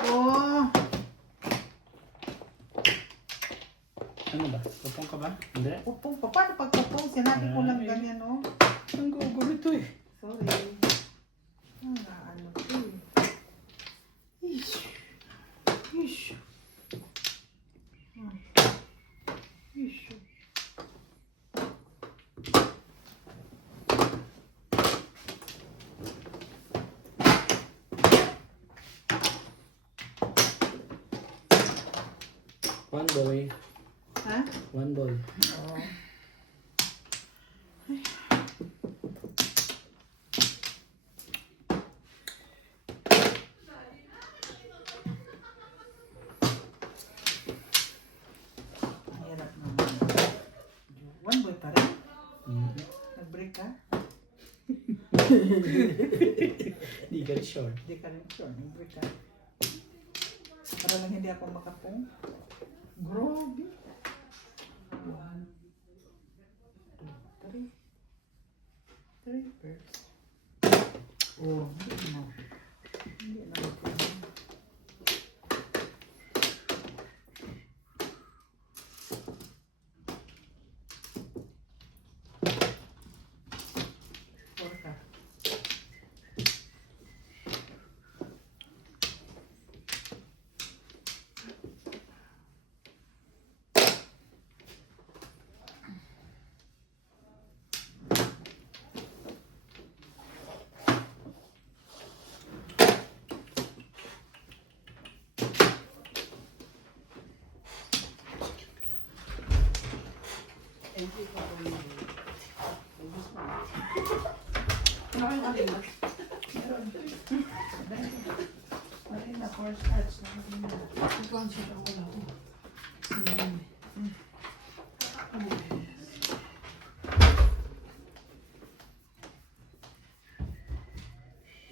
oh. Ano ba? Pupong ka ba? Hindi. Pupong pa. Paano pagpupong? Sinabi ko lang ganyan, oh. Ang gugulo ito eh. Sorry. Ano to eh. Ish. Ish. Ish. One boy. Ha? One boy. Oo. Hirap naman. One boy pa rin? Nag-break ka? Di ka sure. Hindi ka rin sure. Nag-break ka. Para lang hindi ako makapong. Grabe. 1, 2, 3. 3 first. Oh, hindi na. Hindi na. Four ka.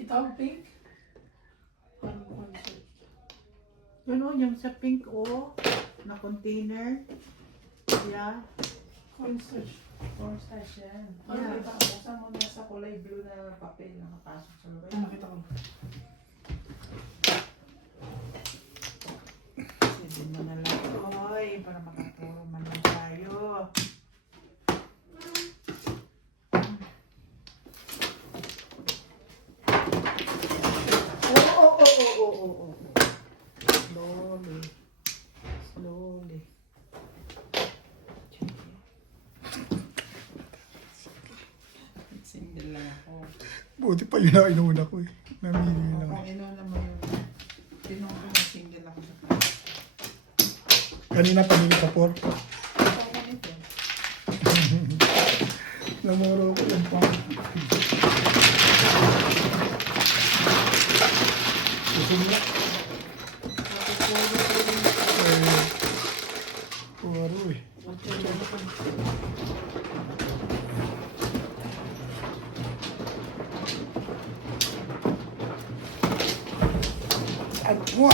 Ito pink. Parang concert. Yun o, yung sa pink o, na container. Yeah. Concert. Cornstarch yan. Yeah. Nakita ko, buksan mo na sa kulay blue na papel na nakapasok sa loob. Ay, nakita ko. Sige mo na lang. Oy, para makaturo man lang tayo. Oo. Slowly. Slowly. Single lang ako. Buti pa yun ang inuuna ko eh. Namili lang. Kung inuna mo yun, tinong ko na single ako sa class. Kanina pamili ka por. Ito ko nito. Namuro ko yung pa. Gusto mo na? Puro eh. Agwa!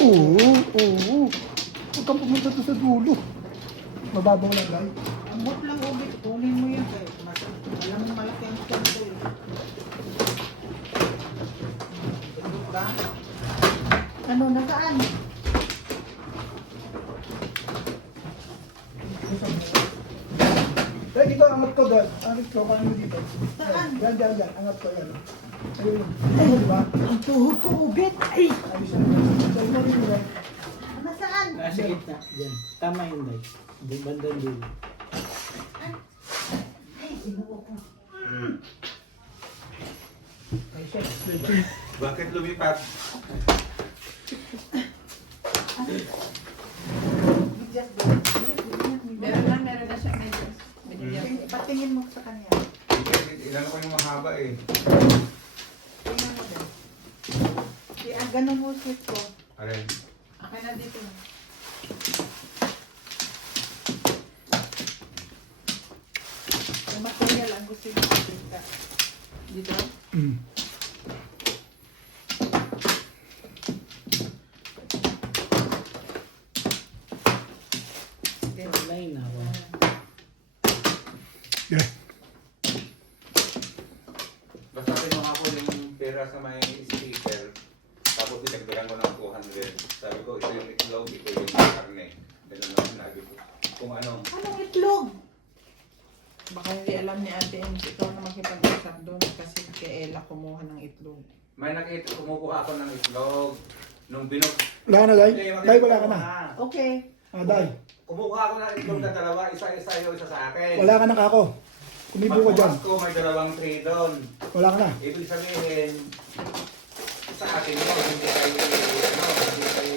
Oo. Huwag kang pumunta to sa dulo. Mababaw lang lang. Ambot lang ubit. Kunin mo yun. Kaya alam mo malaki ang kwento eh. Tulog ka? Ano, nasaan? Eh, dito, angat ko doon. Angat ko, kanin mo dito. Saan? Yan. Angat ko, yan. Ayun. Ayun, di ba? Ang tuhod ko ubit. Ay! Ayos yan. Sa'yo na rin, di ba? Nasaan? Sa gitna. Diyan. Tama yun, Day. Di bandang dulo. Ay, sinuko ko. Ay, siya. Bakit lumipat? Just do it. Meron na siya medyo. Patingin mo sa kanya. Ilan ko yung mahaba eh. Tingnan mo din. Ganun mo sweet ko. Alin? Akin na dito. Yung material ang gusto yung makita. Dito? Line na ako. natira sa may speaker. Tapos dinagdagan ko ng 200. Sabi ko, ito yung itlog, ito yung karne. Ganun lang sinabi ko. Kung ano. Anong itlog? Baka hindi alam ni Ate Ems, ikaw na makipag-usap doon kasi kay Ella kumuha ng itlog. May nakita, kumukuha ako ng itlog. Nung binok... Wala ka na, Day? Day, wala ka na. Okay. Ah, Day. Kumukuha ako ng itlog na dalawa, isa-isa yung isa sa akin. Wala ka na kako. Kumibo ka dyan. Pagbukas ko, may dalawang tray doon. Wala ka na. Ibig sabihin, sa akin mo, hindi kayo, hindi kayo...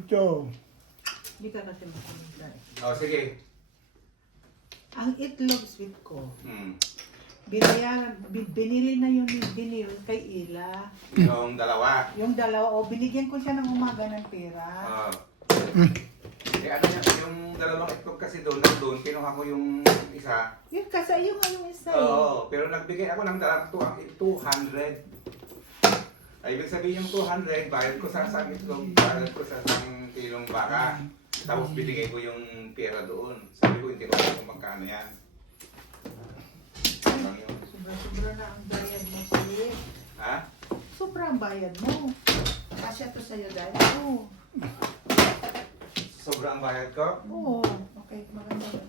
Ocho. Hindi ka kasi masalita. Oh, sige. Ang itlog, sweet ko, Hmm. binili na yung binili kay Ella. Yung dalawa. Yung dalawa, o binigyan ko siya ng umaga ng pera. Oh. Eh, ano yan, yung dalawang itlog kasi doon, nandun, kinuha ko yung isa. Yun kasi yung isa eh. Oo, pero nagbigay ako ng dalang 200. Ay, ibig sabihin yung 200, bayad ko sa isang itlog, bayad ko sa isang kilong baka. Tapos binigay ko yung pera doon. Sabi ko, hindi ko alam kung magkano yan. Ano lang yun? Sobra-sobra na ang bayad mo, sweet. Ha? Sobra ang bayad mo. Kasya to sa'yo, Day. Oo. Sobrang bayad ko? Oo. Okay, maganda yun.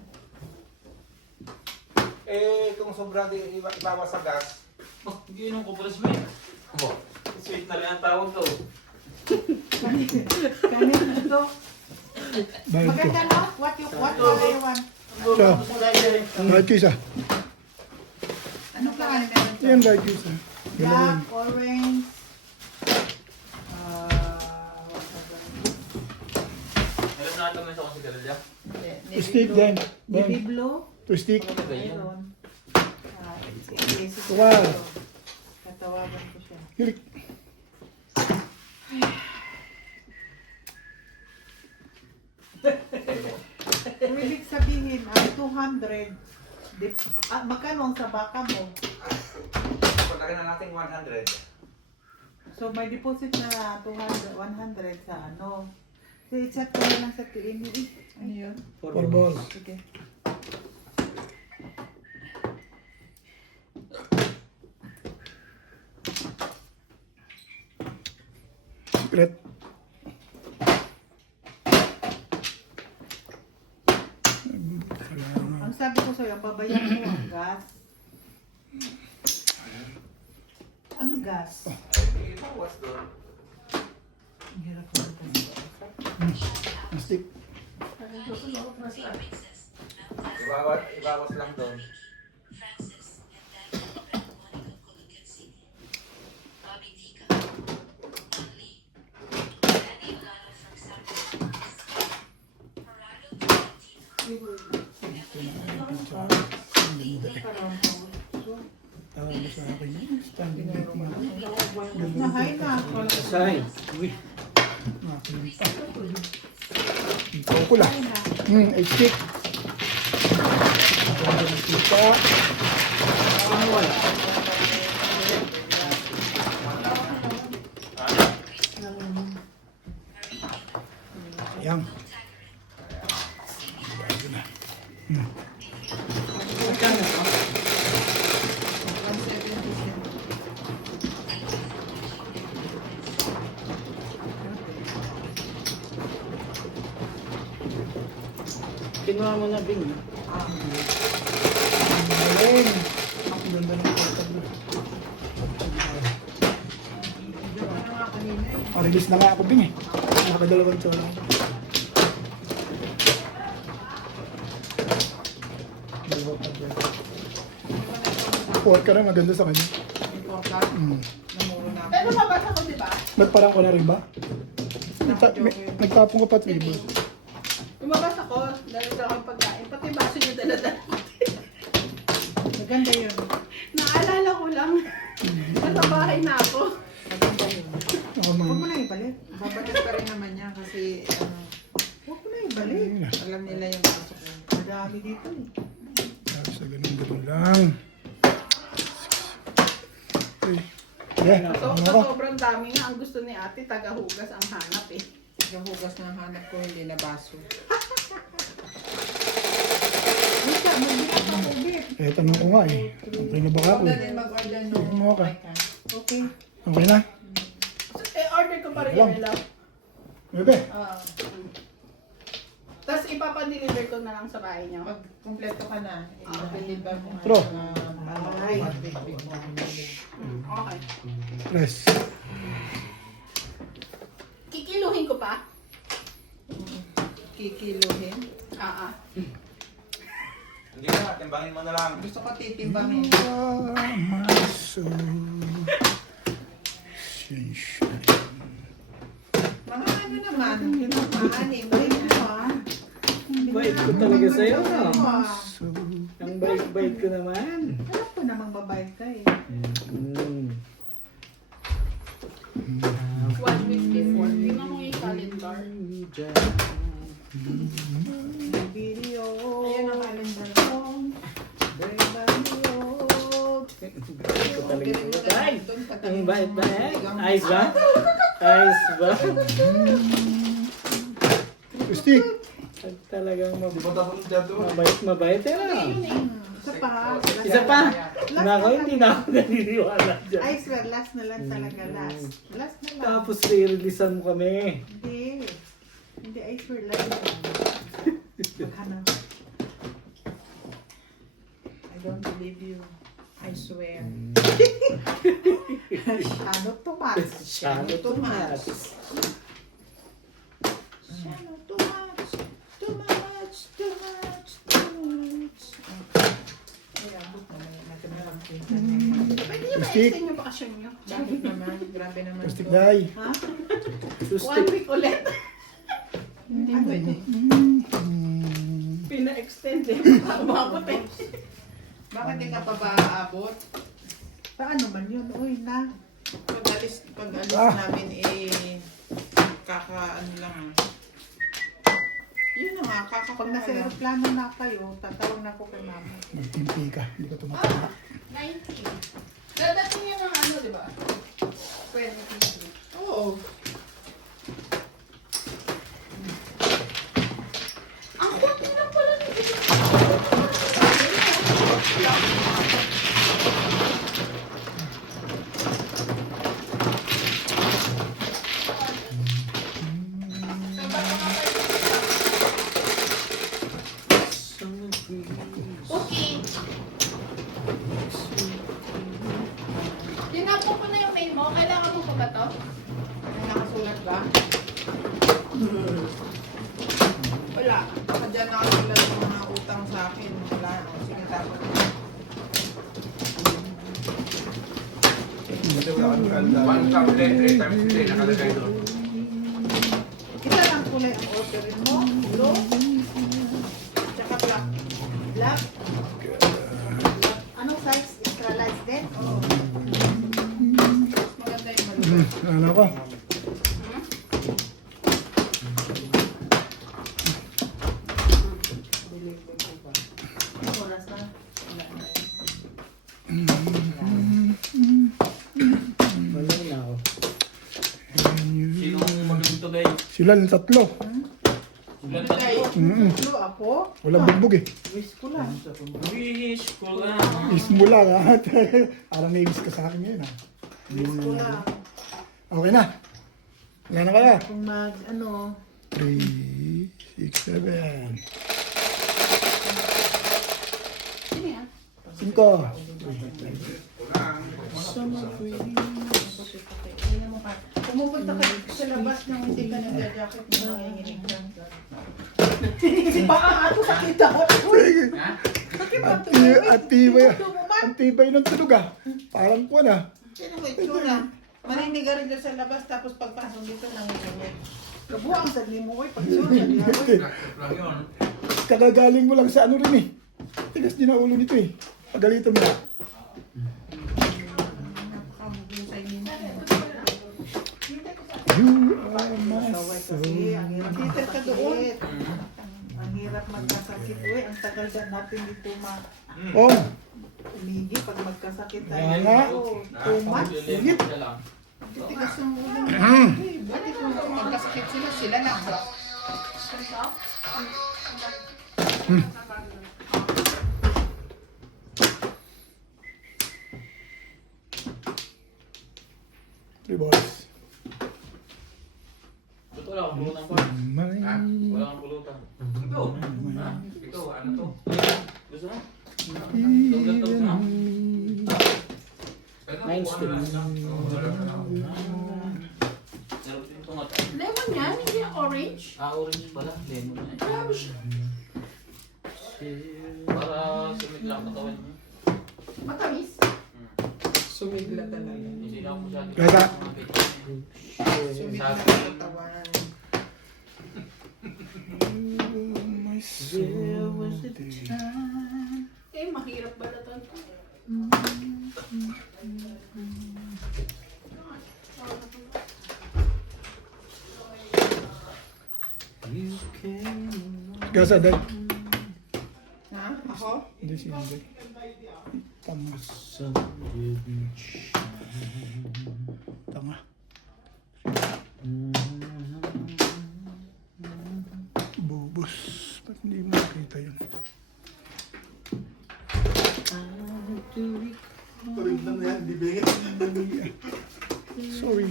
Eh, kung sobra di ibawas sa gas. Oh, ginom ko pala sweet. Oh. Sweet na rin ang tawag to. Kanina to. Bayad ko. Maganda no? What you want? Ocho. Bayad ko isa. Ano ka kanina? Yan, bayad ko isa. Black, Ganun. orange. Alam na ito may sa konsideralya. Stick din. Navy Ben. blue. To stick. Mayroon. Sige. Wow. Tatawagan ko siya. Hilik. Ibig sabihin, ang 200, magkano ang sa baka mo? Pagkakin na natin 100. So may deposit na 200, 100 sa ano. So i-chat ko na lang sa TNE. Ano yun? For balls. Sige. Secret. Ang sabi ko sa'yo, babayan mo ang gas. Ang gas. Ay, ibawas doon. Ang hirap mo ito. Ang stick. Ibawas lang doon. Tawag mo sa akin. Standing light mo. Nahay na. Sign. Uy. Ikaw ko lang. Nahay na. 8 stick. Kita. Ano wala? Yan. Magkano to? 177. Kinuha mo na Bing. Galing. Ang ganda ng portal mo. Release na nga ako Bing eh. Nakadalawang tsura. Dalawa pa dyan. Pork ka rin, maganda sa kanya. Important. Namuro na ako. Pero mabasa ko, di ba? Nagparang ko na rin ba? Nagtapong ka pa tribo. Lumabas ako, dala-dala akong pagkain. Pati baso niyo dala-dala. Maganda yun. Naalala ko lang. Nasa bahay na ako. Maganda yun. Ako Huwag mo mga... na ibalik. Babalik pa rin naman yan kasi huwag mo na ibalik. Alam nila yung pasok mo. Madami dito eh. Sa ganun lang. Okay. Yeah, So, ano sa ka? sobrang dami nga, ang gusto ni ate, tagahugas ang hanap eh. Yung hugas na hanap ko hindi na baso. Mika, magbilang ka po, Bip. Eh, tanong ko nga eh. Okay na ba ako eh? Mag-order Sige mo ka. Okay. Okay na? Order ko pa rin Alam. yun, love. Bebe. Tapos ipapadeliver ko na lang sa bahay niya. Pag kumpleto ka na, i-deliver mo Bro. Ay. Okay. Press. Kikiluhin ko pa? Kikiluhin. Hindi na, timbangin mo na lang. Gusto ko titimbangin. Maso. Sensation. Mga ano naman, maanim. Bait mo ah. Bait ko talaga sa'yo, no? Maso. Ang bait-bait ko naman. Alam ko namang babayad ka eh. Mm. 1 week before. Tingnan mo yung calendar. Video. Ayan ang calendar. Bring back the old. Bait ko talaga sa'yo, guys. Ang bait-bait. Ayos ba? Ayos ba? Stick. Talagang mabait eh, no? Isa pa. Isa pa. Nako, hindi na ako naniniwala dyan. I swear, last na lang talaga. Last. Last na lang. Tapos i-releasean mo kami. Hindi. Hindi, I swear, last na lang. Maghanap. I don't believe you. I swear. Ano too much? Shano too much. Shano too much. Too much. Too much. Too much. Ay, abot naman yung nagkanalang pinsan niya. Pwede niyo Stick. ma-extend yung bakasyon niyo? Bakit naman? Grabe naman Stick to. day. Ha? 1 week ulit. Hindi pwede. Pina-extend eh. Umabot eh. Bakit di ka pa ba aabot? Paano man yun? Uy, na. Pag-alis Ah. namin kaka-ano lang. Yun na nga, Pag kakakuha nasa lang. aeroplano na kayo, tatawag na ako kay mama. Magtimpi ka. Hindi ka tumatama. 19. Dadating yan ng ano, di ba? 20. Oo. Ang konti lang pala nito. Okay. Tinapo ko na yung mail mo. Kailangan mo pa ba to? May nakasulat ba? Wala. Baka dyan nakasulat yung mga utang sa akin. Wala. O, sige, tapos. 1 times 3 nakalagay doon. Isa lang kulay ang orderin mo. Blue. Tsaka black. Black. Anong size? Extra large din? Oo. Maganda yung malulat. Ano ko? Anong oras na? Wala na ako. Sino magluluto guys? Sila ng tatlo. Blue ako? Walang bugbog eh. Wish ko lang. Wish ko lang. Is mo lang ha. Parang may wish ka sa akin ngayon ha. Wish ko lang. Okay na. Wala na kaya. Kung mag, ano, 3, 6, 7. Sino yan? 5. Tingnan mo ka. Pumupunta ka sa labas nang hindi ka nag-jacket mo nanginginig ka. Baka ako sakit ako. Sakit ba ito? Ang tibay ng tunog ah. Parang po na. Sino mo itsura? Marinig ka rin dyan sa labas tapos pagpasok dito nanginginig. Kabuha ang sagli mo ko. Pagsunan niya. Lang yun. Kakagaling mo lang sa ano rin eh. Tigas din ang ulo nito eh. Pagalitan mo. Napakahusay nila. You are my Kaway soul. kasi. Ang hirap Peter ka doon. magkasakit. Ang hirap magkasakit. Uy, ang tagal dyan natin dito Oh, umigi pag magkasakit tayo. Kaya nga. Oh, too much. Sigit. Tigas yung ulo. Buti kung magkasakit sila, sila lang. 3 balls. Ito wala akong pulutan ko. May... Wala akong pulutan. Ito. Ha? Ito, ano to? Gusto mo? Even Ito na. me. Nine sticks. Meron din itong ata. Lemon yan, hindi yung orange. Orange pala. Lemon na eh. Grabe siya. Para sumigla ang katawan niyo. Matamis. Sumigla talaga. Hindi na ako masyado. Kaya ka. Sumigla ang katawan. My soul. Eh, mahirap balatan to. Gasa, Day. Ha? Ako? Hindi si Day. Tanga. Tanga. Bubos. Ba't hindi mo nakita yun? Sorry.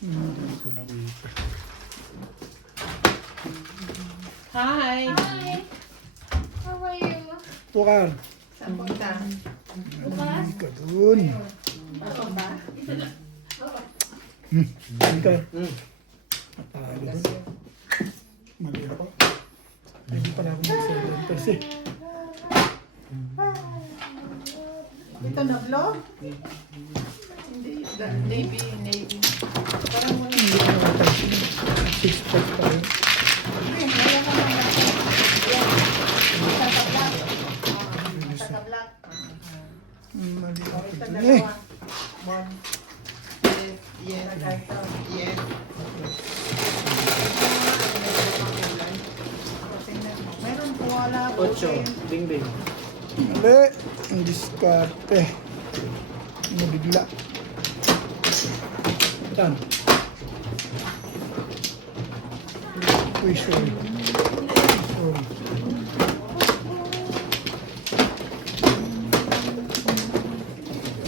Hindi ko nakita. Hi! Hi! How are you? Tukar. Saan punta? Hindi ka dun. Pasok ba? Hindi ka. Natalo dun. Mali ako. Hindi pala akong mag-celebrate eh. Ito na vlog? Hindi. Navy. Parang wala. Hindi ko nakita. 6 pack pa rin. Wala ka na. Mali ako Ito dun dalawa. eh. One. Yes. Yes. Meron po, wala po. 8. Bing bing. Mali. Ang diskarte. Nabigla. Saan? Uy, sorry. Sorry.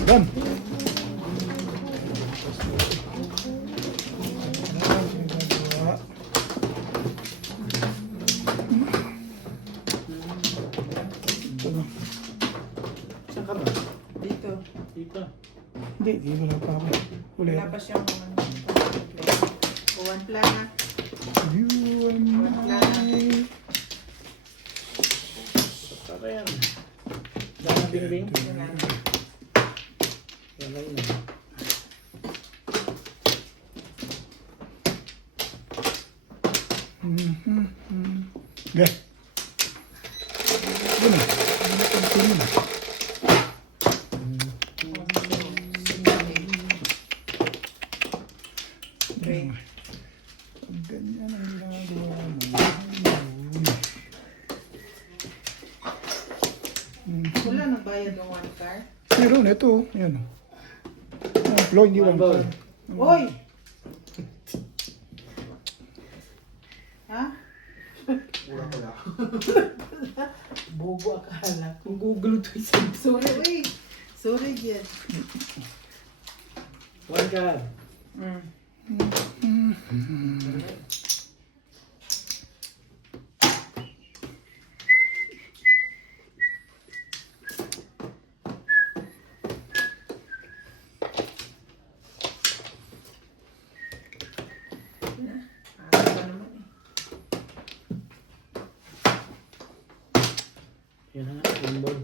Done. Saan ka ba? Dito. Dito. Hindi, wala pa ako. Ulit. Wala pa siyang one plan na. You and I. Saka yan. Dami bing bing. Yan lang yun. Okay. Yun na. Continue na. Break. Ganyan ang ginagawa mo. Wala nang bayad ng one car. Meron, ito. Yan. Flow, hindi One one ball. car. Hoy! Ha? Bobo akala. Kung Google to isang. Sorry, uy. Sorry, Jen. One card. Ano ba naman eh. Yan na nga, one ball.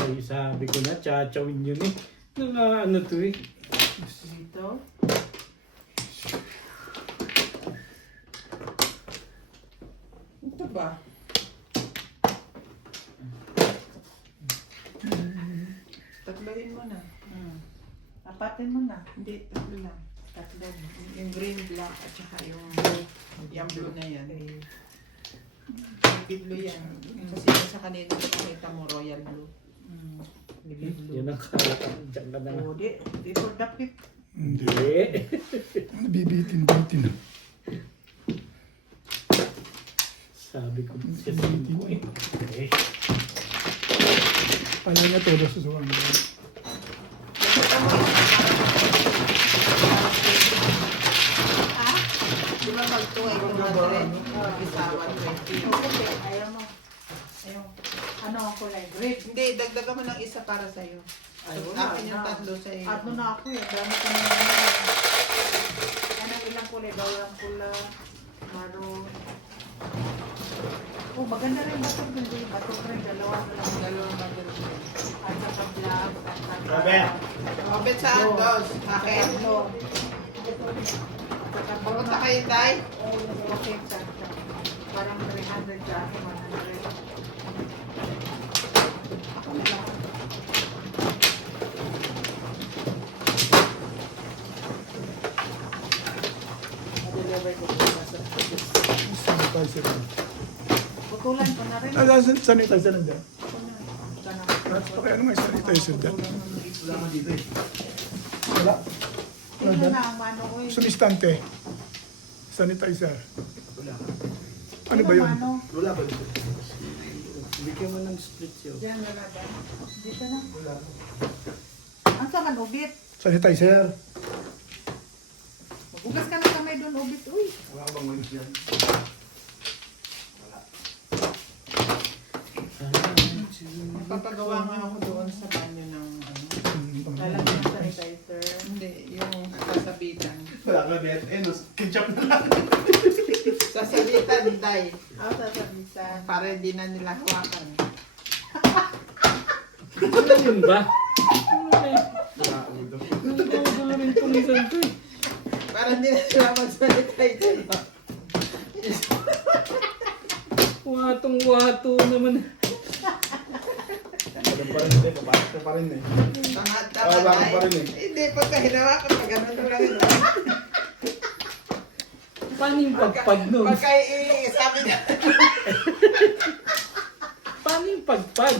Ay, sabi ko na, chachawin yun eh. Ano to eh. Dito. Ito ba? Tatlohin mo na. Apatin mo na. Hindi, tatlo lang. Tatlo. Yung green, black, at saka yung blue na yan. Navy blue yan. Kasi yung sa kanina nakita mo, royal blue. Navy blue. Yan ang kalatan. Diyan ka na nga. Oh, di for dakit. Hindi. Hindi. Bibitin-bitin. Sabi ko, siya ko eh. Palagi niya todo sa suwan. Ha? Di ba mag-2 ay 200? Isawa 20. Okay, ayaw mo. Ayaw. Ano ang kulay? Red. Hindi, dagdagan mo ng isa para sa'yo. Ay, wala Akin yung na. tatlo sa'yo. Ano na ako eh. Dami ko na Anong ilang kulay? Bawang pula, maroon. Oh, maganda rin batok din. Batok rin, dalawa na lang. Dalawang maganda. At saka black, at saka... Robert. Robert, saan goes? Akin? Tatlo. At saka Pupunta kayo, Tay? Okay, sakto. Parang 300 sa akin, 100. Ako na lang. Deliver ko po sa Sanitizer. putulan ko na rin. Sanitizer nandiyan. Ako na. Sana. Pakaya ano nga yung sanitizer dyan? Wala mo dito eh. Wala. Ito na ang mano ko eh. Sumistante. Sanitizer. Wala. Ano ba yun? Mano? Wala ba dito? Bigyan mo ng split yun. Diyan wala ba? Dito na. Wala. Ang saan ubit? Sanitizer. Magugas ka ng kamay doon, ubit. Uy. Wala ka bang winners yan? Wala. Napapagawa nga ako doon sa banyo ng ano. Lalagyan ng sanitizer. Hindi, yung sasabitan. Wala ka bet. Eh, no, ketchup na lang. Sasabitan, Tay. Ako sasabitan. Para hindi na nila hawakan. Ano yun ba? Wala ka dito. Ano rin itong isang to eh. Para hindi na sila mag-sanitizer. Watong-wato naman. Wala pa rin eh. Papasok ka pa rin eh. Tama, Wala ka pa rin eh. Hindi, pagka hinawakan, pag ganun mo lang. Paano yung pagpag nun? Pagka sabi niya, Paano yung pagpag?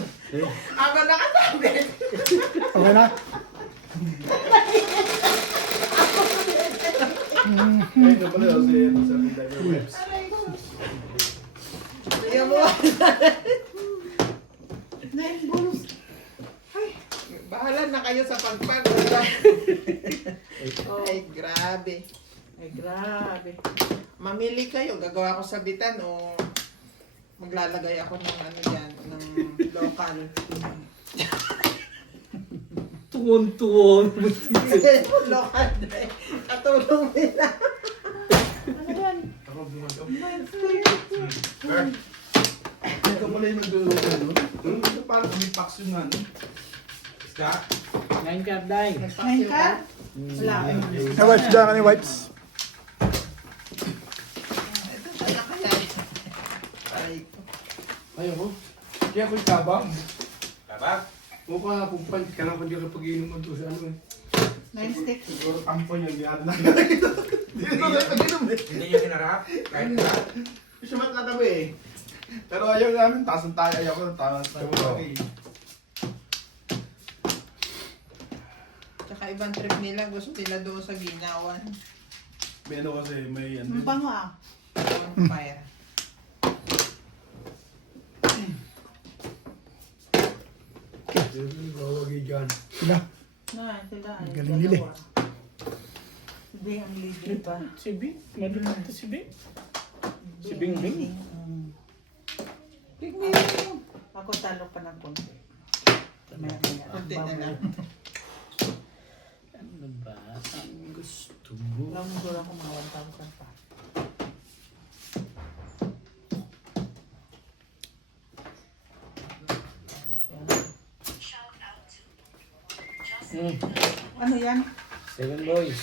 ako nakasabi. Okay na? Eh, ito pala yun, sa driver webs. Bigyan mo. Naimbulos. Bahala na kayo sa pagpag. Ay, grabe. Ay, grabe. Mamili kayo, gagawa ko sabitan o maglalagay ako ng ano yan, ng local. Tuwon-tuwon. Local na eh. Katulong nila. Ano yan? Ako bumagaw. Ito pala yung nagdulog nun. Paano kung may packs yung ano? Isda? 9 card dahil. Ngayon ka? Wala. May wipes dyan ka ni wipes. Ito kaya kaya. Ay, Ayaw ko. Kaya ako'y tabang. Tabak? Mukha nga pong punch ka na kung di ka pag-iinom mo ito sa ano eh. 9 sticks. Siguro tampon yung diyan na. Hindi na tayo pag-inom eh. Hindi nyo hinarap? Kahit isa? Sumat na kami eh. Pero ayaw namin, taas ang tayo. Ayaw ko ng taas. tsaka ibang trip nila, gusto nila doon sa Ginawan. May ano kasi, may ano. Ang bango ah. Bonfire. Bawagi dyan. Sila. Na, sila. ay, Galing nila eh. dalawa. Hindi, ang libre pa. Si Bing? Madulog to si Bing? Si Bing Bing? Ako talo pa ng konti. Maya, Konti na lang. Ano ba? Ang gusto mo? Lamugol ako mga 1,000 pa. Ano yan? 7 boys.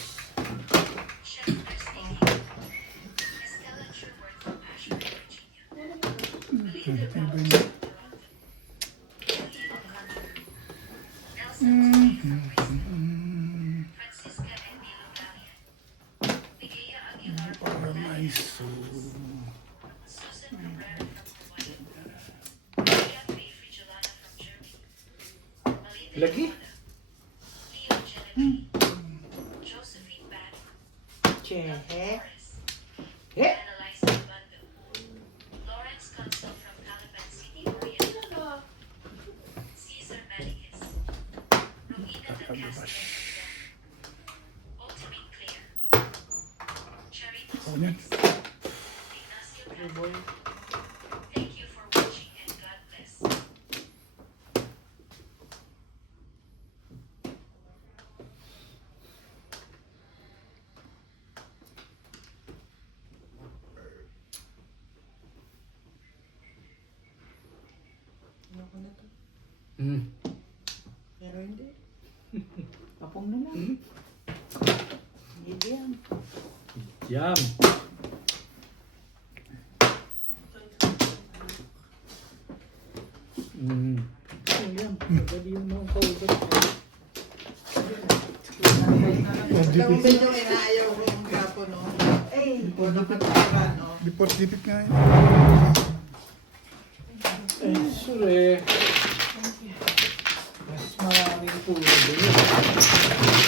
Lagi? Chehe. Lawrence Consul from Calapan City, Oriental. Caesar Medic Ayoko na to. Hmm. Pero hindi. Papong na lang. Hindi yan. Yum. Hmm. Oh, yum. Pwede yung mga kausap ko. Ito medyo inaayaw ko yung kapo, no? Eh, wala ka tawa, no? Before dipit nga yun. Eh, sure. Mas maraming tulad din yun.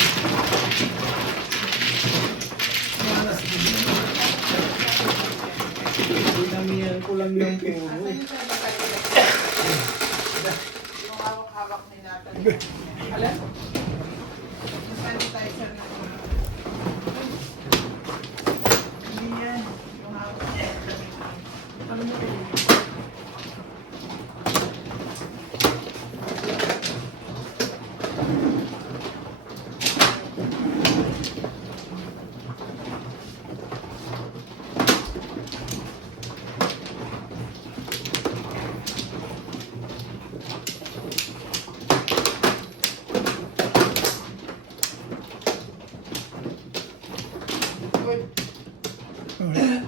Dinamihan ko lang yung puro eh. Yung hawak-hawak ni Natalie. Alam? Yung sanitizer na ito. Hindi yan. Yung hawak niya. Ano mo rin? Uy, Okay.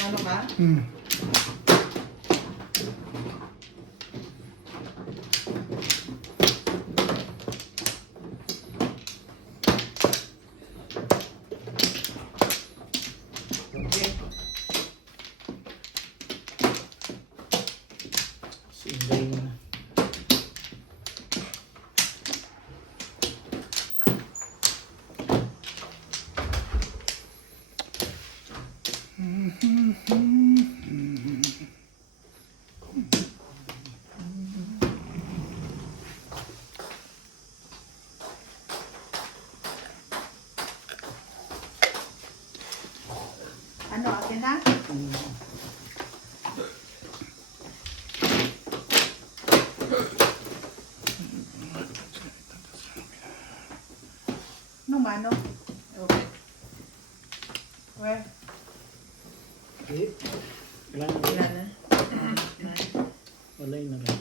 ano ka? Hmm. Sinday mo na. Ano, akin na? No, mano. Okay. Where? Eh, ilan na Wala ba? na. Walay na rin.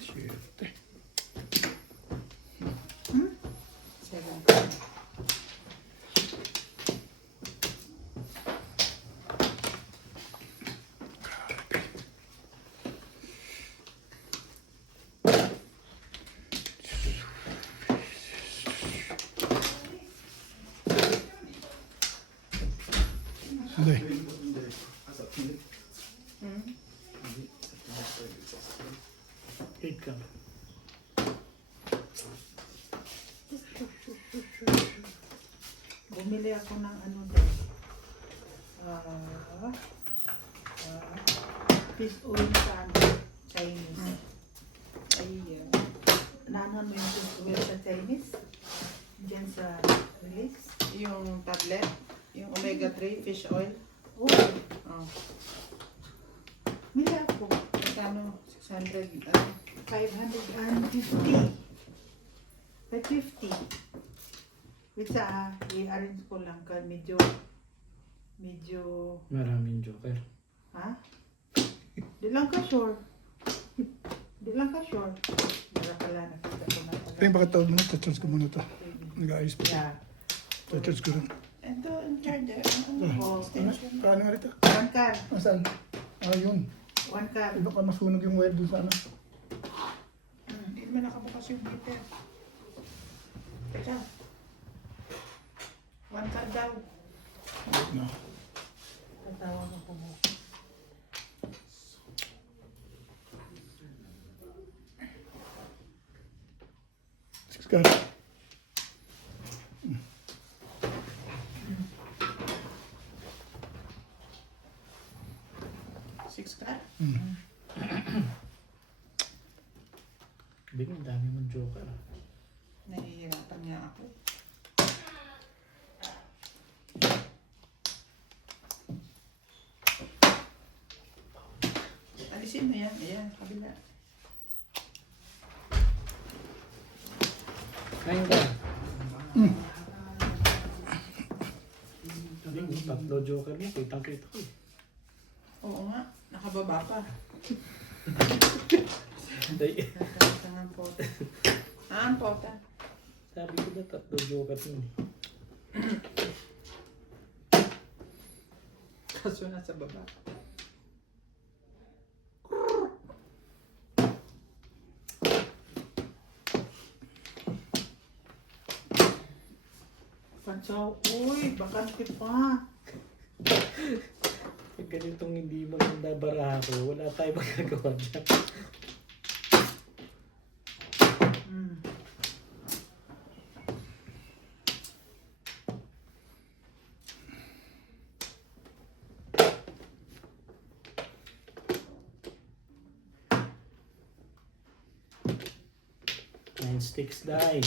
Siyete. Seven. Hindi. Eight ka. Bumili ako ng ano doon. Fish oil sa ano, Chinese. Ay, naanuhan mo yung fish oil sa Chinese? Diyan sa Relax? Yung tablet? Yung omega-3 fish oil? Oo. Oh. Mili ako. Magkano? 600. 550. 550. With sa i-arrange ko lang ka medyo Maraming joker. ha? Di lang ka sure. Di lang ka sure. Wala pala nakita ko na pala. Ito yung pakatawag mo na. Touch ko muna ito. Nag-ayos pa. Yeah. Touch ko rin. Ito, ang charger. Ano Ah, po? Extension. Paano nga rito? One car. Saan? Ah, yun. One car. Baka masunog yung wire dun sa ano. Hindi naman nakabukas yung meter. Teka. One car daw. No. Tatawag ako mo. Six car. Six car? Bigyan, dami mong joker. Nahihirapan nga ako. Ayusin mo yan. Ayan, kabila. Kain ka. Tatlo joker mo, kitang-kita ko eh. Oo nga, nakababa pa. Day- Nakakita ng pota. Ang pota. Sabi ko na tatlo joker mo eh. Kaso nasa baba. Pansaw, uy, bakante pa. Pag ganitong hindi maganda baraha ko, wala tayong magagawa dyan. Mm. Nine sticks die.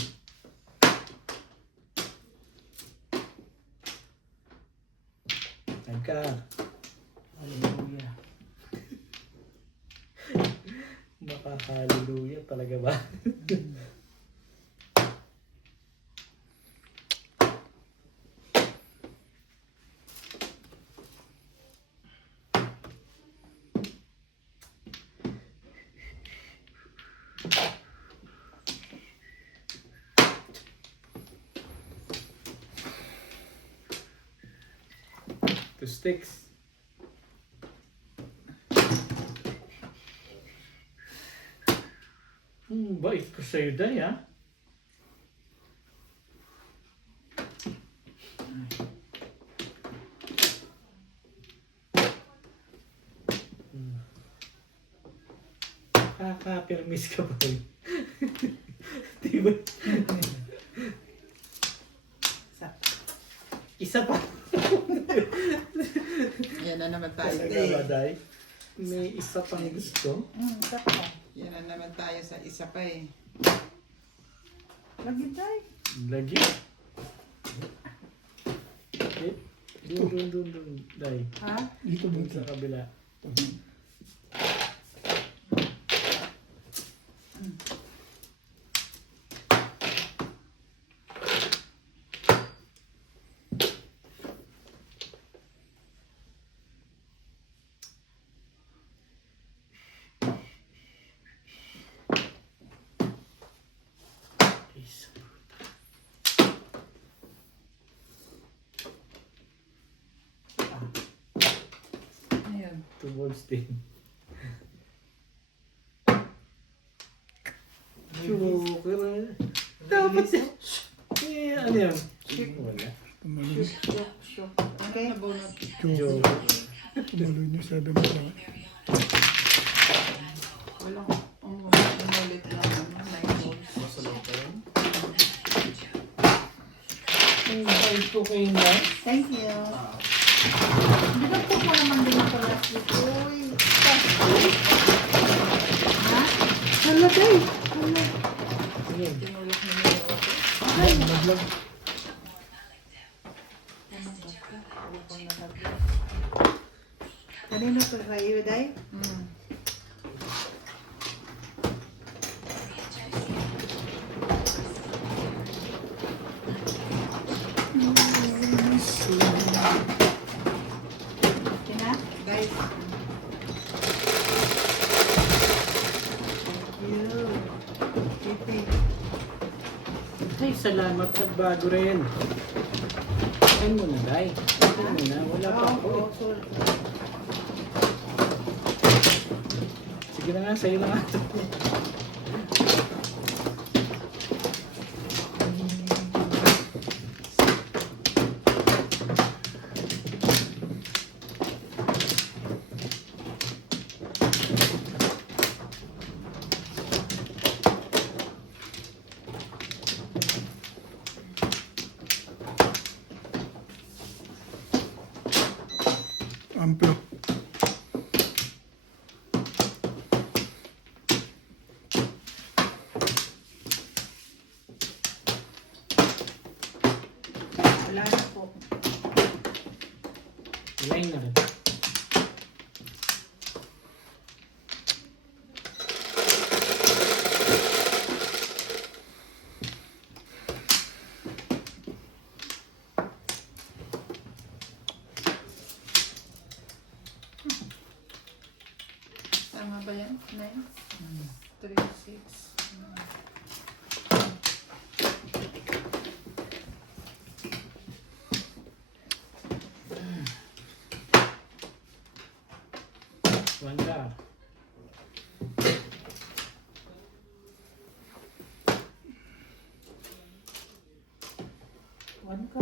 Tagka. Hallelujah. Nakaka-hallelujah talaga ba? Two sticks. Bait ko sa'yo, Day, ha? Kaka-permis ka ba? Diba? Isa pa. Yan na naman tayo. Talaga ba, Day? May isa pang gusto? Isa pa. Yan na naman tayo sa isa pa eh. Lagi tayo. Lagi. Eh, dun, Day. Ha? Dito Dun dito. sa kabila. Isa. Ayan. Two balls din. Joker. Dapat eh, ano yan? Wala. Tumalon. Shook. Okay. Nabunot. Joker. Tumalon yung 7 pa. Walang umulit lang. 9 volts. Ang bait ko kayo na. Thank you. Di ba po po naman din ako last week? Uy. Ha? Hala, day. Hala. Sige. Tinulak na niyo ako. Naglag. Kanino pa kayo, Day? Mm. Kina? Guys, You. Titi. Ay, salamat. Nagbago rin. Kain mo na, Day. Kain mo na. Wala pa ako. Oh, sorry. Sige na nga, sa'yo na nga. Amplo. Tama ba yan? 9? 3, 6. Wanda. One ka.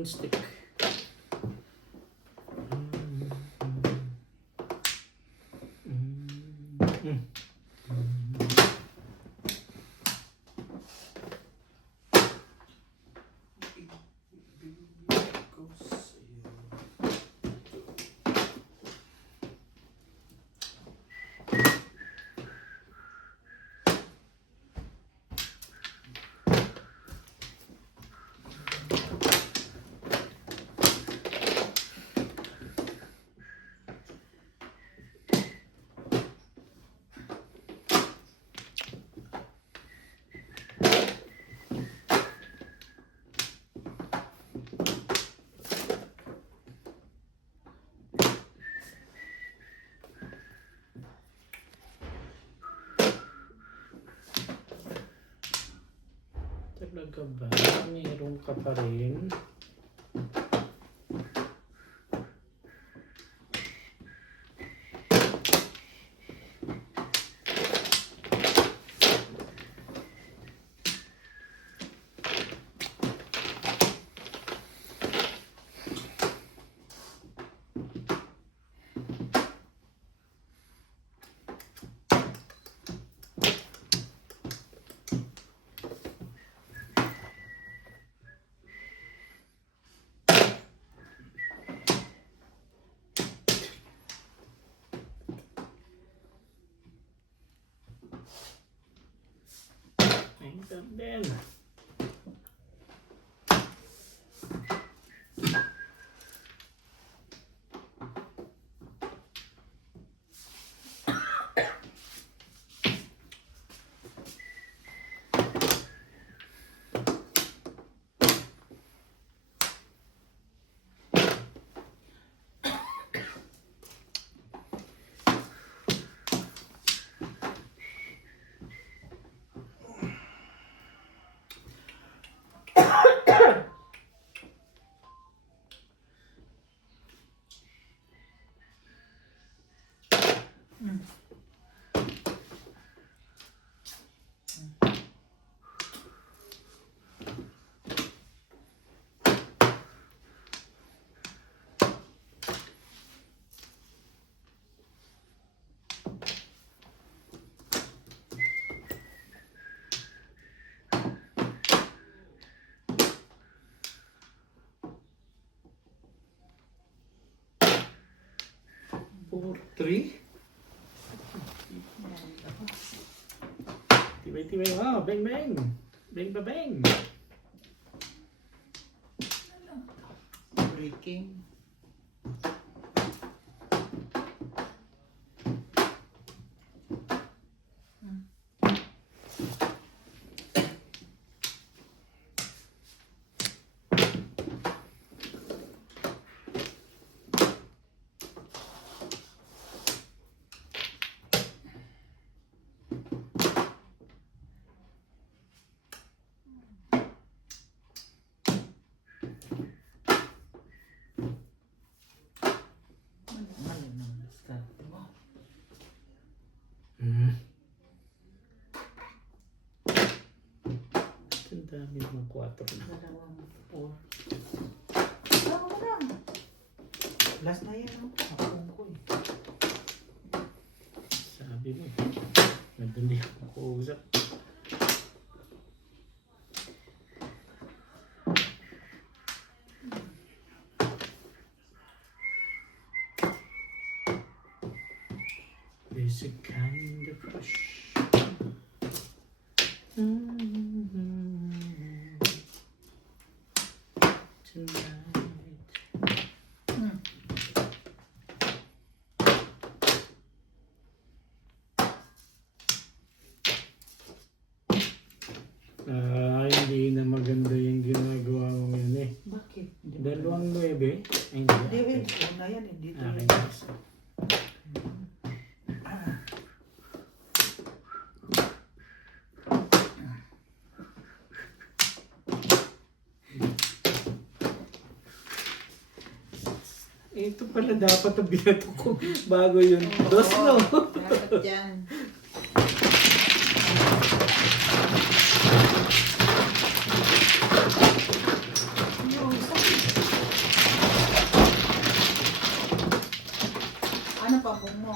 Stick. Talaga ba? Meron ka pa rin? Ayun din. Four, three. Tibay-tibay. Wow, bang bang. Bang ba bang. Breaking. Ang dami ng 4. Dalawang 4. Tama mo lang. Last na yan, oh. Nakapong ko eh. Sabi mo. Nandun din ako kuusap. is a kind of rush. Tonight. Hindi na maganda yung ginagawa mo ngayon eh. Bakit? 2.9? Ay, Hindi, hindi. wait. Una yan, hindi. Akin na isa. Ito pala dapat ang binato ko bago yun. Dos, no? Dapat yan. Ano pa po mo?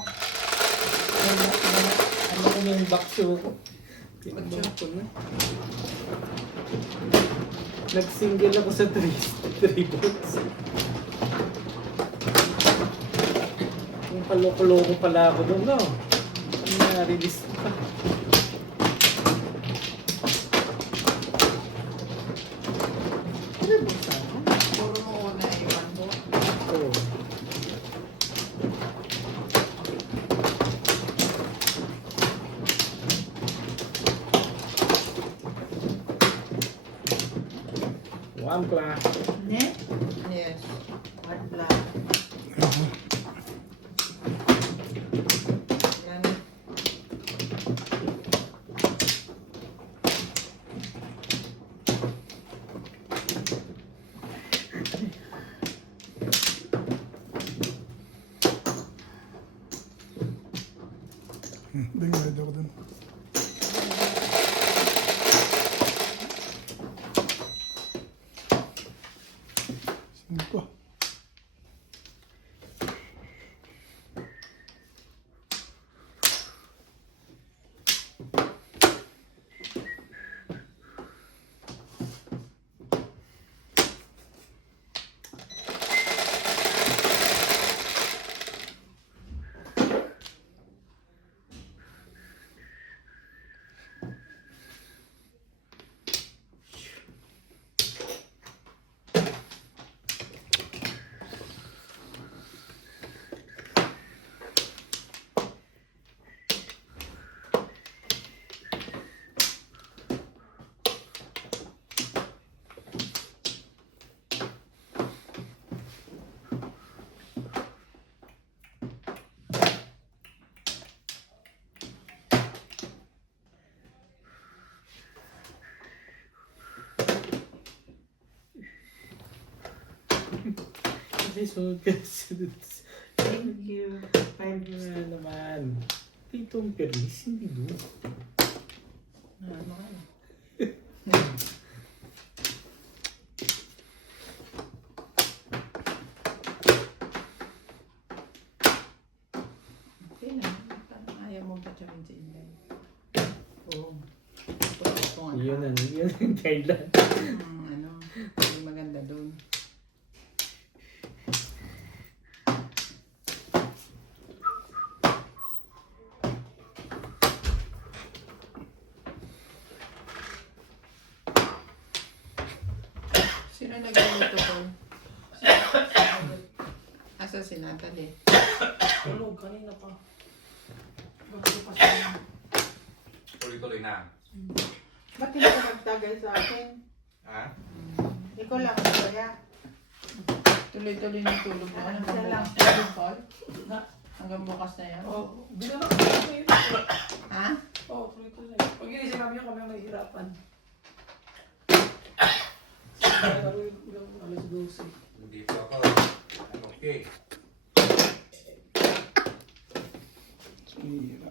Ano ko na yung bakso ko? Tinabang ko na. Nag-single ako sa 3 votes. Kung paloko-loko pala ako doon, no? Ano na-release pa? Ano ba sa akin? Puro mo una iwan mo. Oo. Wampla. Ne? Yes. Wala. Yan. Dengred ako dun. Cinco. Kasi sunod ka sunod. Thank you. Ay, na naman. Ditong perlis, hindi doon. Ano ka eh. Okay na. Parang ayaw mo pa siya rin sa Inday. Oo. Tapos kung ano. Yun ang kailan. Ano. Hindi maganda doon. Sino nag-luto ko? Asa si Natalie? Tulog kanina pa. Bago pa siya. Tuloy-tuloy na. Ba't hindi ka magtagay sa akin? Ha? Ikaw lang, kaya. Tuloy-tuloy ng tulog mo. Hanggang Siya lang. bukas na yung call? Hanggang bukas na yan? Oh, binala ko na yun. Ha? Oh, tuloy-tuloy. Pag inisip namin yung kami ang nahihirapan. Alas 12. Hindi pa ako. Okay. Sira.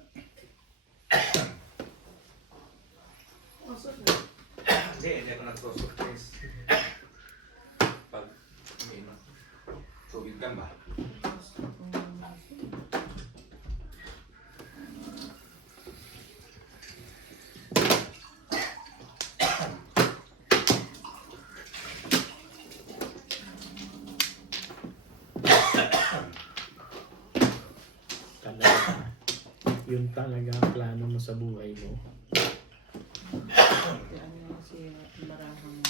Masok na. Hindi ako nagsusurprise. Pag umiinom. Tubig ka ba? Talaga. Yun talaga ang plano mo sa buhay mo. Ano si Baraha mo.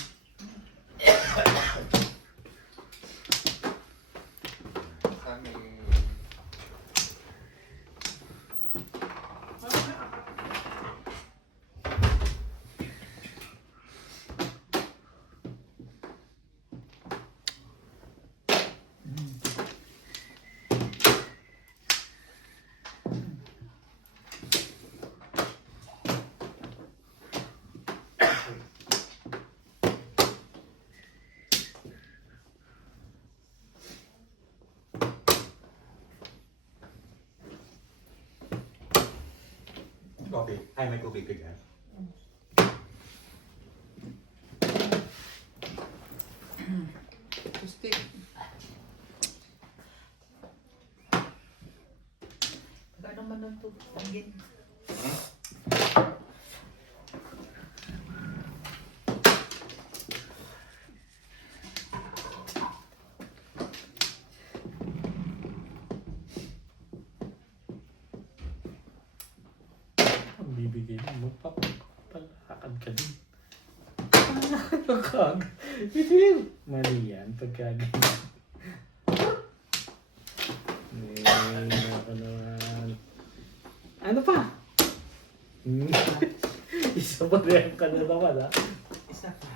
Okay. Ay, may tubig ka dyan. Gusti. Ano man nun to? Angin. Ang bibigay mo, palakad ka din. Palakad. Mali yan, pagkagay. Ako naman. Ano pa? Isa pa rin ka na naman, ha? Isa pa.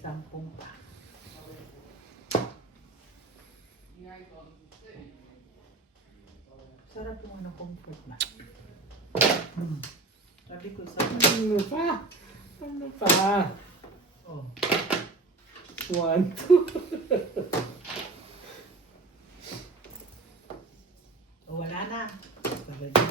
10 pa. Sarap yung ano, comfort ba? Sabi ko, sarap. Ano pa? Ano pa? Oh. 1, 2. Oh, wala na. Talaga.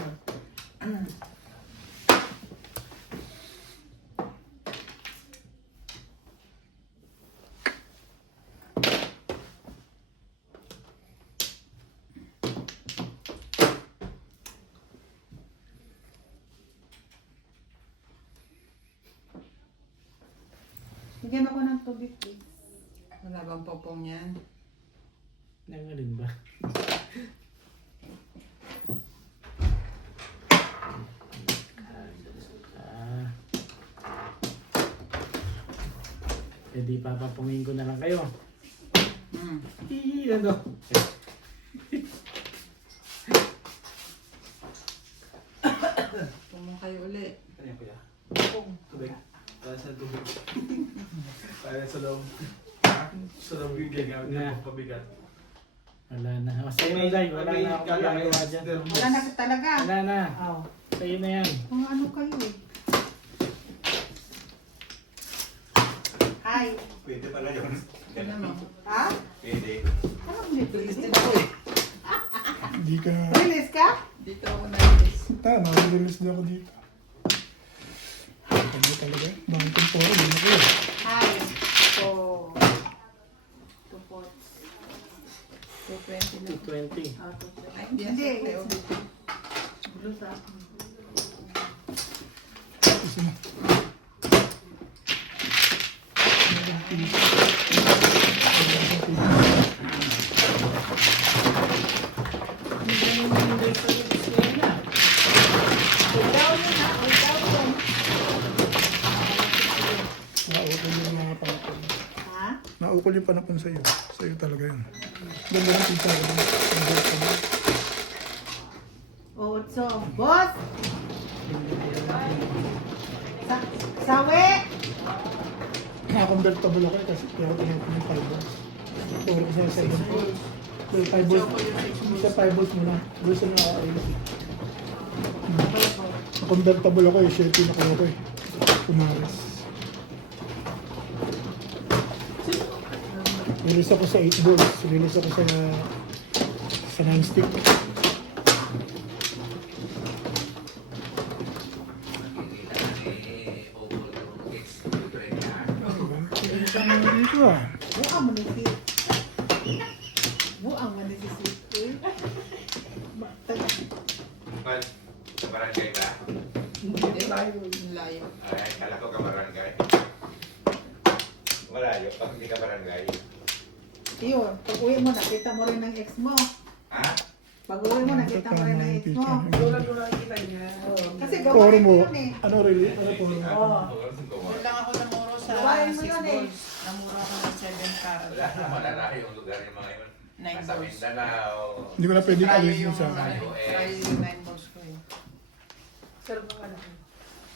Bigyan ako ng tubig, please. Wala bang popong yan? Nangalin ba? Eh di papapungin ko na lang kayo. Ano? Pumong kayo uli. Ano yan, kuya? Kung. Tubig? Para sa tubig. Para sa loob. Sa loob yung gagamit Na. ng pabigat. Wala na. O sa'yo na dahil wala na akong magagawa dyan. Wala na talaga. Wala na. Oh. Sa'yo na yan. Kung ano kayo eh. Hi. Pwede pala yun. Ano mo? Ha? Pwede. Anong lilis? Hindi ka... Lilis ka? Dito ako nailis. Nakalilis din ako dito. Ano talaga? Bakit yung poro? Hindi na ko. Hi. So, 2 pots. 220 na. 220. Ah, Ay, hindi yan Hindi. sa tayo. Blue sa akin. Isa na. Naukol yung mga panapon. Ha? Naukol yung panapon sa'yo. Sa'yo talaga yun. Ganda ng pizza ko. Otso. Boss! Sawi! Nakakonvertible ako kasi kaya tinatawag yung 5 balls. Puro ko sa 7 balls. Well, 5 balls. Sa 5 balls muna. Doon sa nakakailas eh. Convertible ako eh, share pinakaw ko eh. Pumaris. Release ako sa 8 balls. Release ako sa 9 stick. Release ako na dito ah. Buang mo nisi. Buang mo nisi. Well, sa barangay ba? Hindi. Layo. Ay, kala ko ka barangay. Malayo, pag hindi ka barangay. Yun, pag uwi mo, nakita mo rin ng ex mo. Ha? Pag uwi mo, nakita mo rin na hit mo. Tulad ko nakikita niya. Kasi Poro gawain mo mo. yun eh. Ano really? Ano poro mo? Oo. Doon lang ako namuro sa Gawain mo 6 yun eh. balls. Namuro ako ng 7 carat. Wala na, malalayo yung lugar yung mga yun. 9 Nasa balls. Mindanao. Hindi ko na pwedeng Trayo alisin yung, sa trayo yung 9 balls ko eh. Sir, kung ano.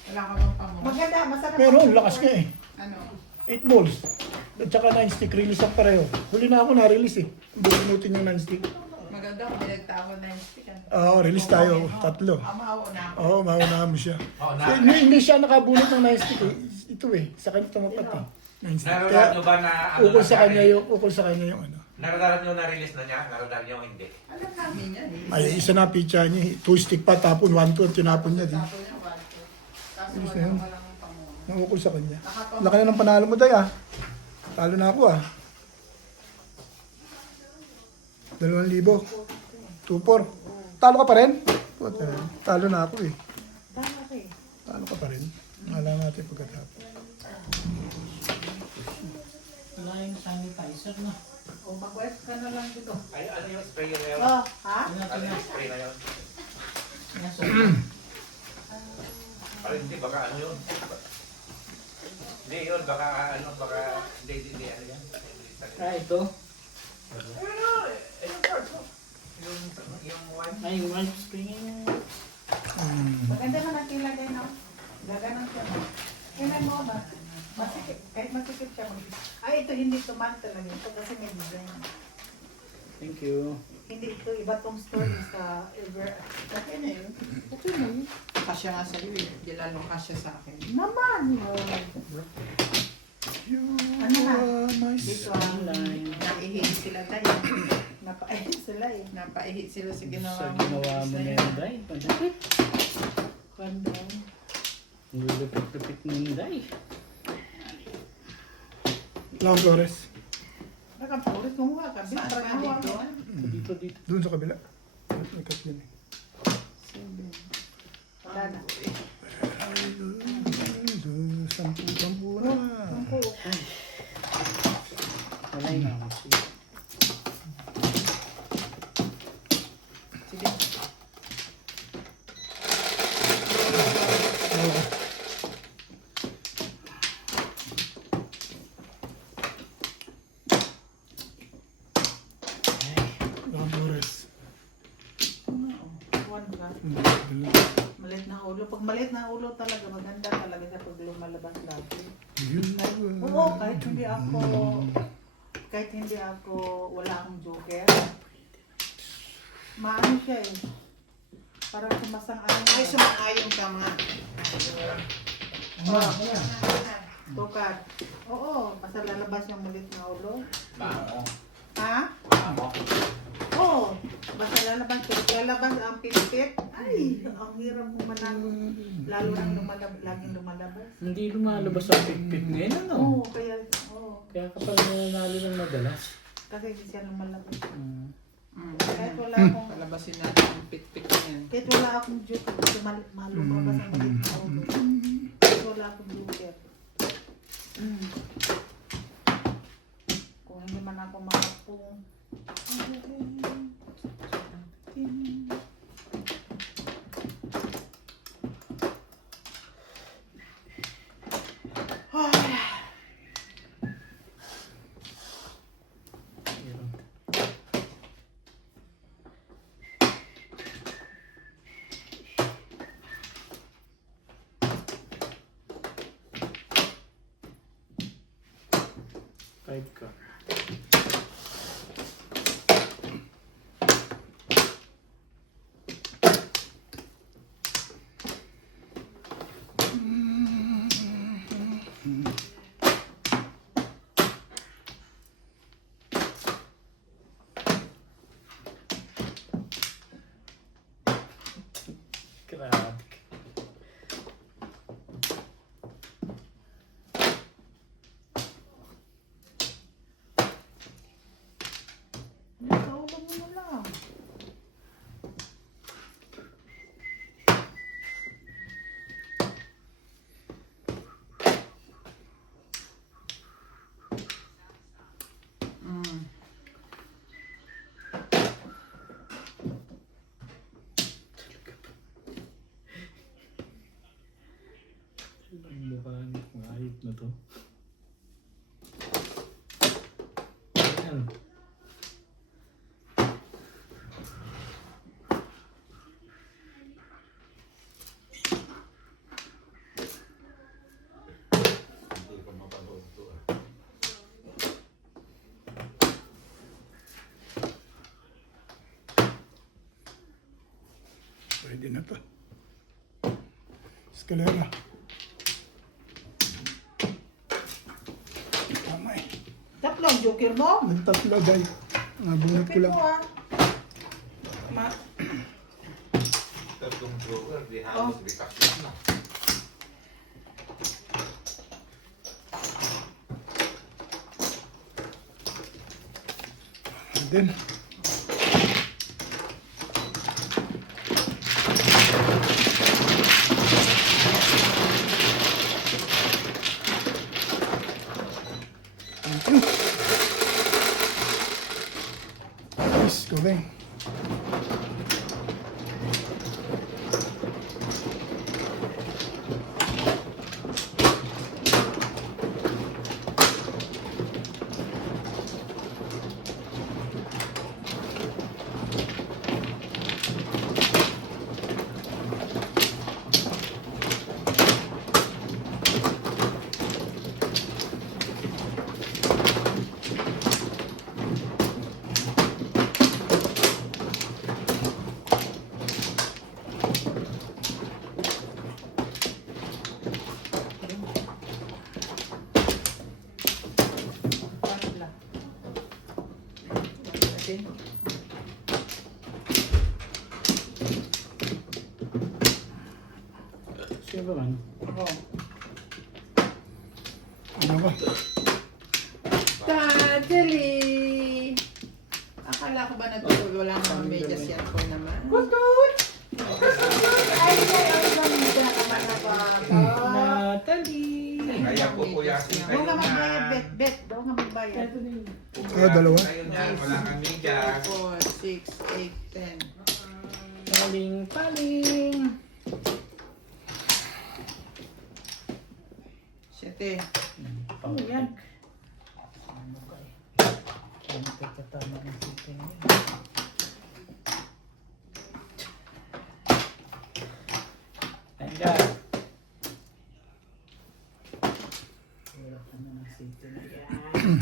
Wala ka bang pamo? Maganda, masarap. Pero ang lakas niya eh. Ano? 8 balls. At saka 9 stick, release ang pareho. Huli na ako na-release eh. Hindi pinutin yung 9 stick. Maganda kung binagtawad na yung stick. Oo, release tayo. Tatlo. Mauna ako. Oo, maunahan mo siya. Oh, Hindi siya nakabunot ng 9 stick eh. Ito eh, sa kanya tumapat eh. 9 stick. Naroon Kaya nyo ba na ukol sa kanya yung ano. Naroon nyo na-release na niya? Naroon nyo hindi? Alam namin yan eh. Ay, isa na pitcha niya. 2 stick pa, tapon 1, 2 at tinapon niya din. Tapos yung walto. Kaso Ayos na wala yun. ka lang pamo. Nangukol sa kanya. Laki na ng panalo mo, Day ah. Talo na ako ah. 2,000. 2-4. Talo ka pa rin? Puta, talo na ako eh. Talo ka pa rin. Alam natin pagkatapos. Wala yung sanitizer na. O, mag-west ka na lang dito. Ay, ano yung spray na yun? Oh, ha? Ano yung spray na yun? Parang hindi, baka ano yun? Hindi yun, baka ano, baka hindi, ano yan? Ito. Yung white. Ay, yung white spring yun. Maganda na nakilagay na. Gaganang siya. Kailan mo ba? Masikip. Kahit masikip siya. Ay, ito hindi tuman talaga. Ito kasi may design. Thank you. Hindi ito. Iba tong story sa ever. Okay na yun. Okay na yun. Kasya nga sa'yo eh. Di lalong kasya sa akin. Naman! Ano na? Dito ang naihi sila tayo. Napaihin sila eh. Napaihi sila sa Sa ginawa mo. ginawa mo na yun, Day. Padapit. Kondom. Nilupit-lupit mo yun, Day. Lang Flores. Nakapulit mo nga. Kabi. Saan pa dito? Dito, dito. Doon sa kabila. May cut yun eh. Wala na. Sampu na. Wala yung ako. Sige. Lang Flores. One ba? Malit na ulo. Pag malit na ulo talaga, maganda talaga sa pag lumalabas lagi. Oo, kahit hindi ako, wala akong joker. Maano siya eh. Parang sumasang-ayon. Ay, sumakayong ka nga. Tukad. Oo, basta lalabas yung malit na ulo. Bango. Ha? Bango. Oo, basta lalabas ang pilipit. Ay, ang hirap kumanan. Lalo nang laging lumalabas. Hindi lumalabas ang pit-pit ngayon, ano? Oo, Kaya kapag nanalo ng madalas. kasi hindi siya lumalabas. Mm. Kahit wala akong, Palabasin natin ang pit-pit niyan. kahit wala akong joker, kasi malumabas ang malit na ulo. Kahit wala akong joker. Kung hindi man ako makapong. Five ka. Grabe. Pwede na to. Eskalera. Tama eh. Tatlo ang joker mo? Nagtatlo, day. Nabunot ko Joker lang. mo ah. Tatlong broker, di halos di paksin na. And then, thank you. Yes, go then. Tatlo. Okay. Sino ba man? Ako. Ano ba? Tadali! Akala ko ba natulog? Wala namang medyas yan ko naman. Good! Ay, ay, ganda naman ako. Natalie! Kaya po kuya si Doon ka magbayad, bet. Doon ka magbayad. Dalawa? Ayun na, wala kang media. 4, 6, 8, 10. Paling! 7. Ano yan? Ano ka eh? Ano ka katama ng sipin yan? Tanda! Wala ka na ng sipin yan.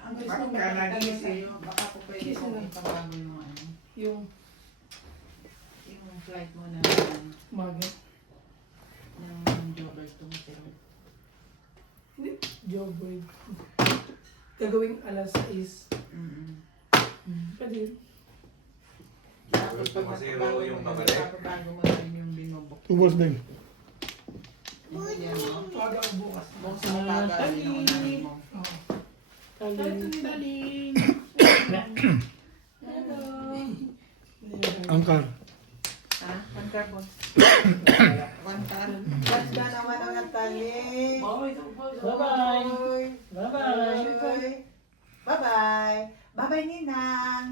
Ang gusto Bakit mo ka talaga nagising? sa'yo, baka po pwede kong ipabago yung ano. Yung Yung flight mo na umaga. ng Joburg to Montreal. Joe Boyd. Gagawing alas 6. Pwede. Tapos pag Masiro napabago yung mo na, babalik. napabago mo na rin yung binubok. Tubos din. Yan, no? Tawaga ko bukas. Buksan mo paga, yun ang unahin mo. Oo. Taling! Angkar. Ha? Pagkarbon. Wantan. Ganda naman ang nataling. Bye-bye! Bye-bye! Bye-bye. Bye-bye, Ninang.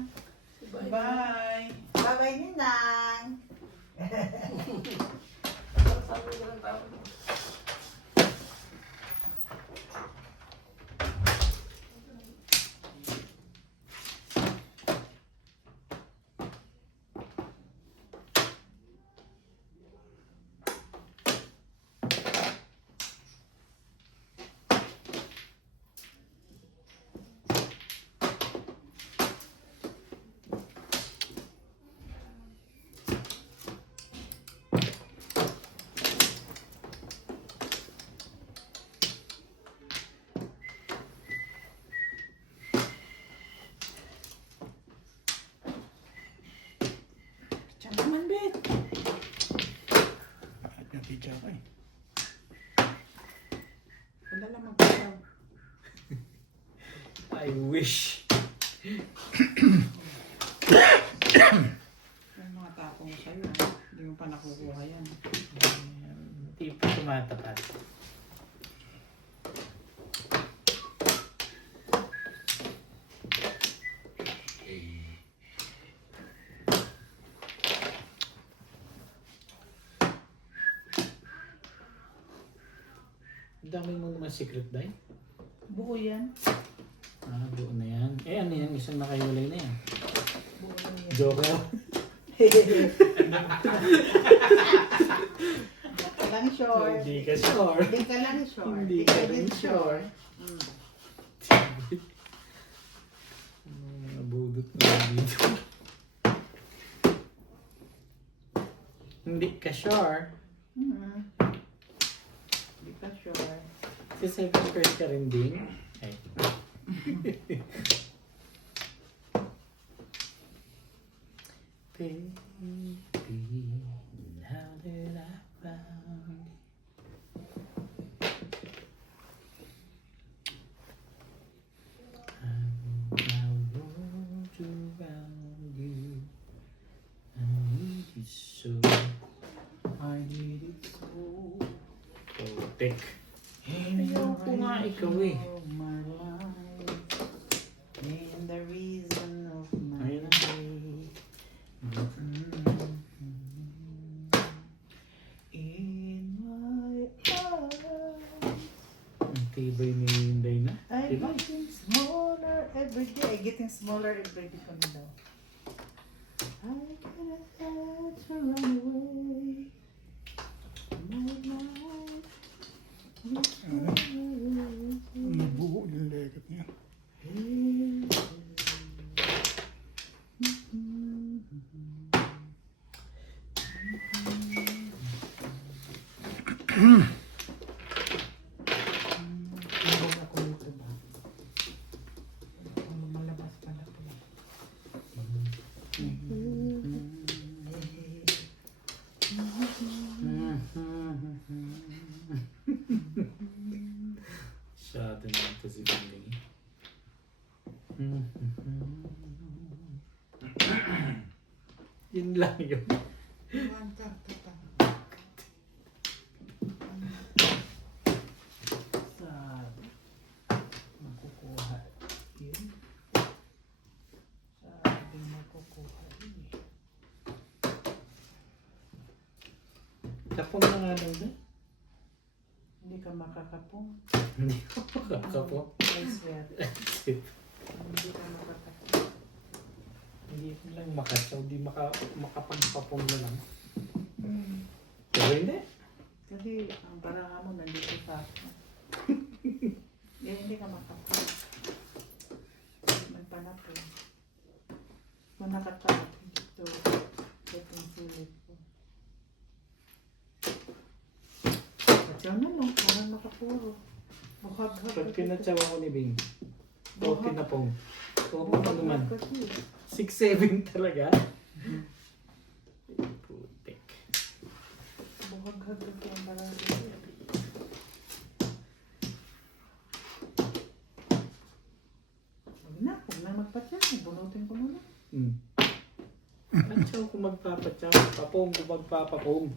Bye! Bye-bye, Ninang. Diyan naman, Bet. At natitsa ka eh. Wala lang magpasaw. I wish! Yung mga tapo mo sa'yo, ha? Hindi mo pa nakukuha yan. Hindi pa tumatapat. Ang dami mo naman secret dye. Buo yan. Ah, buo na yan. Eh, ano yan? Isang nakahiwalay na yan. Buo yan. Joker. Ka lang sure. Hindi ka sure. Hindi ka lang sure. Hindi ka rin sure. Nabudot na dito. Hindi ka sure. Hindi ka sure. Si 7 first ka rin din. Ay. Baby, how did I found I want you around you. I need it so. I need it so. Putik. Ayoko nga ikaw eh. My life and the reason of my Ayun na. in my eyes. Ang tibay ni Hyundai na. I'm Diba? getting smaller every day. Getting smaller every day ko na daw. I cannot let you run away. My life. Nabuo yung legat niya. Tingnan ako nito ba? Malabas pala po. Masyado na ito si Binding. Yun lang yun. Sabi. Makukuha yun. Sabi makukuha yun eh. Tapong na nga lang ba? Hindi ka makakapong. Hindi ko makakapo. I swear. Hindi ka makakapong. Hindi ko lang makasaw, di makapagpapong na lang. Pero hindi. Kasi ang parang mo nandito sa akin. Hindi ka makapong. Magpanapon. Kung nakatawag dito, ito yung sulit ko. Atyaw na lang, parang nakapuro. Buhag-hag. Pag pinatsawa ko ni Bing, okay na pong. Okay na naman. 6'7" talaga. Putik. Buhag-hag kasi ang parang dito. Huwag na magpatya. Bunutin ko muna. Patsaw kung magpapatsaw. Papong kung magpapapong.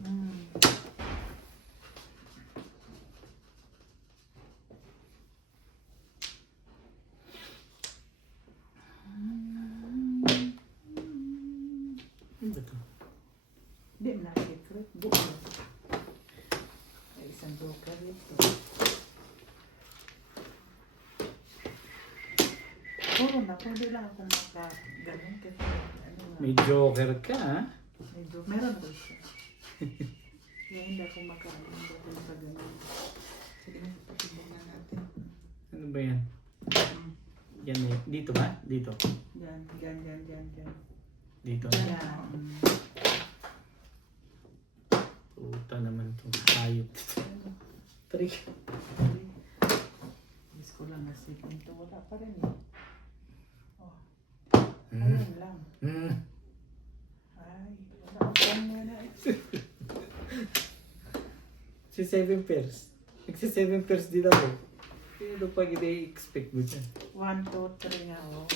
Ano ba ito? Hindi mo na secret. Buo. Ay, isang joker dito. Puro na. Pwede lang akong maka-ganun kasi ano nga. May joker ka, ha? May joker. Meron ko siya. Kaya hindi ako maka-ganun sa ganun. Sige na, patibungan natin. Ano ba yan? Yan eh. Dito ba? Dito. Yan. Dito. Yan. Puta naman itong hayop dito. Trick. Miss ko lang na secret. Wala pa rin eh. Oh. Ayun lang. Ay, wala akong na Si 7 pairs. Nagsi 7 pairs din ako. Ano pa i-expect mo dyan? 1, 2, 3 nga oh.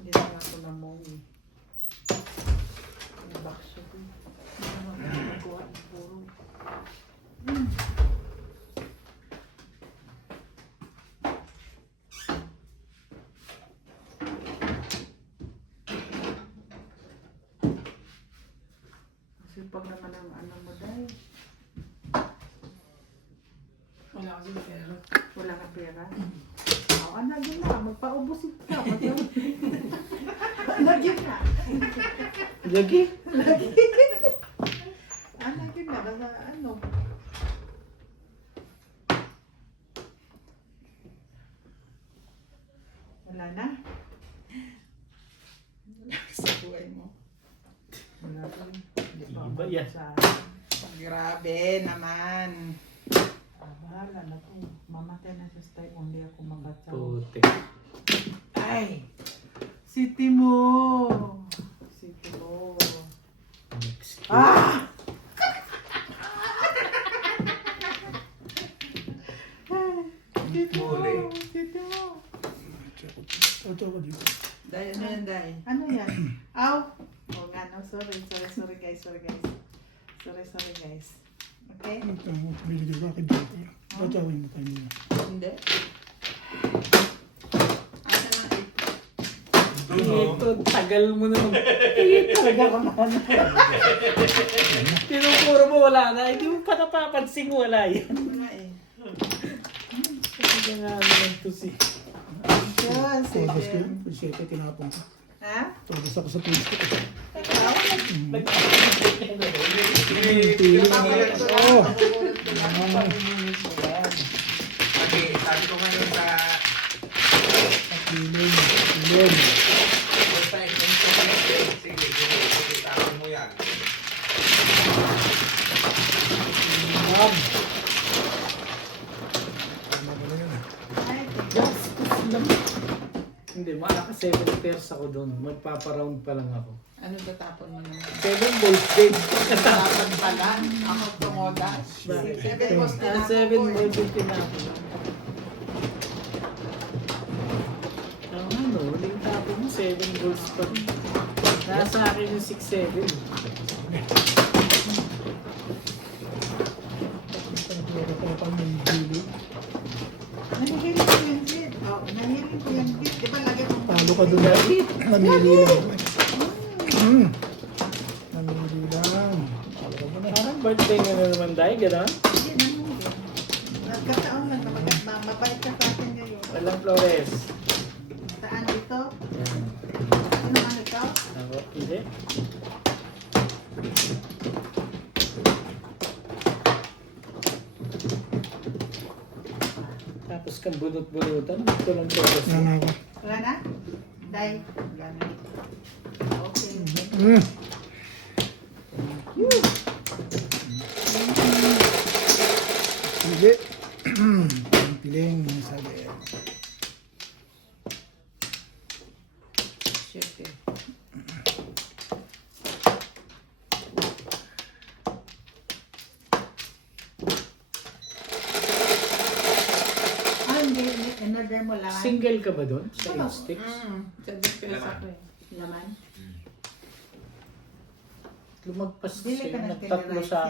Hindi na ako namongi. Ang bakso ko. Hindi naman ako nakuha ng puro. Kasi pag naman ang ano mo dahil, Wala kasi pera. wala kang pera. Anagin na, magpaubusin ka. Anagin na. Lagi. Lagi na. Basta ano. Wala na? Sa buhay mo. Wala pa rin. Hindi pa Iba yan. sa- Grabe naman. Bahala na to. Mamatay na siya sa tayo. Hindi ako magatsaw. Puti. Ay! Si Timo! Si Timo. Next. Ah! Si Timo! Huli. Si Timo! Ito ako dito. Day, ano yan, Day? Ano yan? Aw! Oh nga no, sorry guys. Sorry guys. Okay? Ito mo, binigay ko akin dito. Tatawin mo tayo muna. Hindi. Asa na Ito, tagal mo na mag... Talaga ako na. Tinupuro mo wala na. Hindi mo pa napapansin wala yan. Wala eh. Talaga nga naman to si... Yes, si Todos ko Tim. yun. Siyete, tinapon ko. Ha? Todos ako sa Facebook. Papalit ko lang. Oo. Papalit ko lang. Sabi ko ngayon sa Piling. Piling. basta sige, tapon mo yan. Ma'am. Tama ba na yan? Ay, Gastos naman. Hindi, makaka 7 pairs ako doon. Magpaparound pa lang ako. Ano tatapon mo naman? 7 balls din. Tatapon pala. Ako tumoda. Bakit? 7 balls na ako 7 po eh. balls din tinapon. Ang ano, huling tapon mo 7 balls pa rin. Nasa akin yung 6-7. Ito ko pang yung bilig. nahihiling ko yung git. Oh, nahihiling ko yung git. Di ba lagi akong... Talo ka doon. Namili lang. Namili lang. Talo ka doon. Parang birthday nga na naman dahil, gano'n? Hindi, nahihiling. Nagkataon lang na mabait ka sa akin ngayon. Walang Flores. Saan dito? Yan. Sino ano ikaw? Ako, hindi. Tapos kang bunot-bunutan, ito lang Flores. Yan ako. Wala na? Day. Wala na. Okay. Sige. Piling. Sabi. Shit eh. Ah, hindi. In-order mo lang. Single ka ba doon sa Ano? sticks? 7 pesos ako eh. Laman. Lumagpas Bili ka siya, ng nagtatlo sa